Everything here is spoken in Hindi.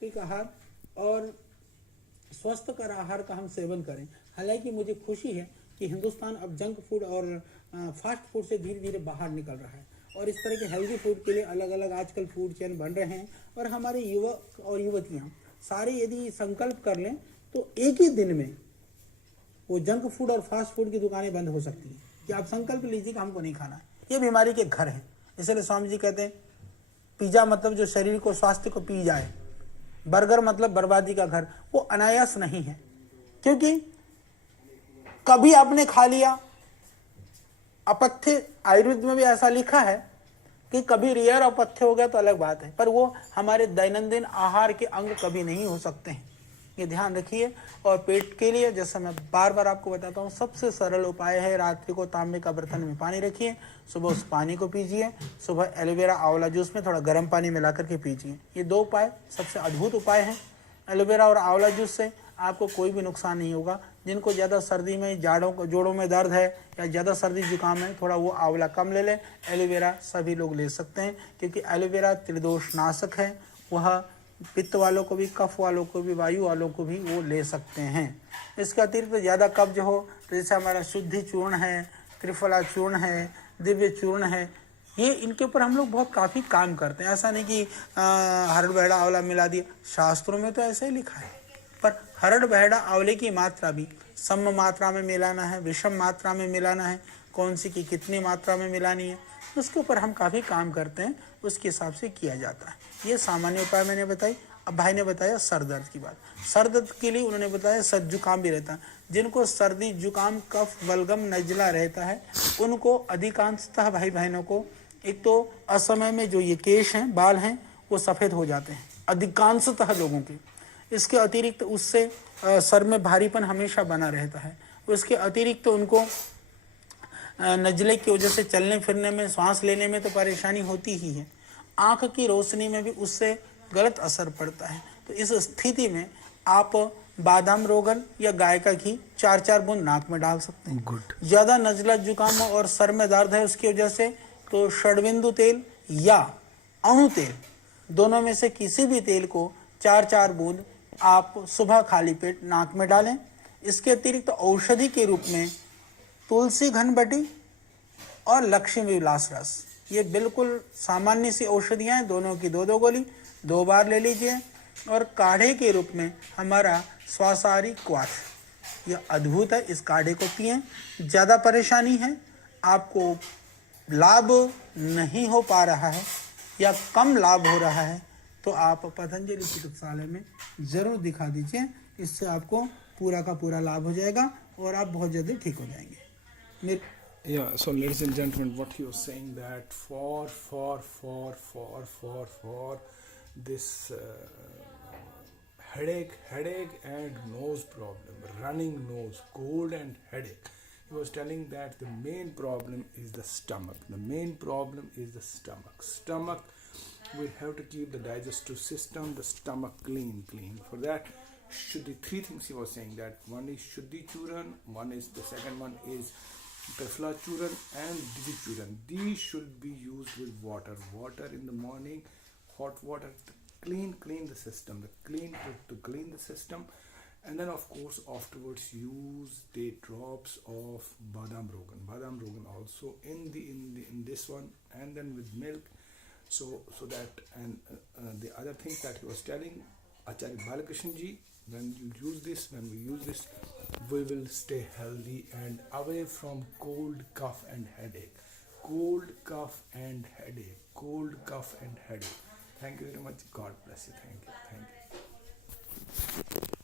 सात्विक आहार और स्वस्थकर आहार का हम सेवन करें। हालांकि मुझे खुशी है कि हिंदुस्तान अब जंक फूड और फास्ट फूड से धीरे धीरे बाहर निकल रहा है और इस तरह के हेल्दी फूड के लिए अलग अलग आजकल फूड चेन बन रहे हैं। और हमारे युवक और युवतियां सारे यदि संकल्प कर लें तो एक ही दिन में वो जंक फूड और फास्ट फूड की दुकानें बंद हो सकती हैं कि आप संकल्प लीजिए कि हमको नहीं खाना। ये बीमारी के घर है। इसलिए स्वामी जी कहते हैं पिज्जा मतलब जो शरीर को स्वास्थ्य को पी जाए, बर्गर मतलब बर्बादी का घर। वो अनायास नहीं है, क्योंकि कभी आपने खा लिया। अपथ्य आयुर्वेद में भी ऐसा लिखा है कि कभी रेयर अपथ्य हो गया तो अलग बात है, पर वो हमारे दैनंदिन आहार के अंग कभी नहीं हो सकते हैं। ये ध्यान रखिए। और पेट के लिए जैसा मैं बार बार आपको बताता हूँ, सबसे सरल उपाय है रात्रि को तांबे का बर्तन में पानी रखिए, सुबह उस पानी को पीजिए। सुबह एलोवेरा आंवला जूस में थोड़ा गर्म पानी मिला करके पीजिए। ये 2 उपाय सबसे अद्भुत उपाय हैं। एलोवेरा और आंवला जूस से आपको कोई भी नुकसान नहीं होगा। जिनको ज़्यादा सर्दी में जोड़ों में दर्द है या ज़्यादा सर्दी जुकाम है, थोड़ा वो आंवला कम ले लें। एलोवेरा सभी लोग ले सकते हैं, क्योंकि एलोवेरा त्रिदोष नाशक है। वह पित्त वालों को भी, कफ वालों को भी, वायु वालों को भी वो ले सकते हैं। इसके अतिरिक्त ज़्यादा कब्ज हो तो जैसे हमारा शुद्धि चूर्ण है, त्रिफला चूर्ण है, दिव्य चूर्ण है, ये इनके ऊपर हम लोग बहुत काफ़ी काम करते हैं। ऐसा नहीं कि हरड़ बहड़ा आंवला मिला दिया, शास्त्रों में तो ऐसा ही लिखा है। पर हरड़ बहड़ा आंवले की मात्रा भी सम मात्रा में मिलाना है, विषम मात्रा में मिलाना है, कौन सी की कितनी मात्रा में मिलानी है, उसके ऊपर हम काफ़ी काम करते हैं। उसके हिसाब से किया जाता है। ये सामान्य उपाय मैंने बताई। अब भाई ने बताया सर दर्द की बात। सर दर्द के लिए उन्होंने बताया सर जुकाम भी रहता है। जिनको सर्दी जुकाम कफ बलगम नजला रहता है, उनको अधिकांशतः भाई बहनों को एक तो असमय में जो ये केश हैं, बाल हैं, वो सफ़ेद हो जाते हैं अधिकांशतः लोगों के। इसके अतिरिक्त उससे सर में भारीपन हमेशा बना रहता है। उसके अतिरिक्त उनको नजले की वजह से चलने फिरने में, सांस लेने में तो परेशानी होती ही है। आँख की रोशनी में भी उससे गलत असर पड़ता है। तो इस स्थिति में आप बादाम रोगन या गाय का घी 4-4 बूंद नाक में डाल सकते हैं। गुड। ज़्यादा नजला जुकाम और सर में दर्द है उसकी वजह से तो षडबिंदु तेल या अणु तेल, दोनों में से किसी भी तेल को 4-4 बूंद आप सुबह खाली पेट नाक में डालें। इसके अतिरिक्त औषधि के रूप में तुलसी घनबटी और लक्ष्मी विलास रस, ये बिल्कुल सामान्य सी औषधियाँ हैं। दोनों की 2-2 गोली 2 बार ले लीजिए। और काढ़े के रूप में हमारा स्वासारी क्वाथ, यह अद्भुत है। इस काढ़े को पिएं। ज़्यादा परेशानी है, आपको लाभ नहीं हो पा रहा है या कम लाभ हो रहा है, तो आप पतंजलि चिकित्सालय में ज़रूर दिखा दीजिए। इससे आपको पूरा का पूरा लाभ हो जाएगा और आप बहुत जल्दी ठीक हो जाएंगे। Yeah, so ladies and gentlemen, what he was saying that for this headache and nose problem, running nose, cold and headache, he was telling that the main problem is the stomach. The main problem is the stomach. Stomach, we have to keep the digestive system, the stomach clean. For that, Shuddhi, 3 things he was saying that one is Shuddhi Churan, the second one is Trifla Churan and Digi Churan. These should be used with water in the morning, hot water to clean the system, to clean the system, and then of course afterwards use the drops of Badam Rogan also in this one, and then with milk, so that, and the other thing that he was telling Acharya Balakrishna ji, when we use this, we will stay healthy and away from cold, cough and headache. Thank you very much. God bless you. Thank you.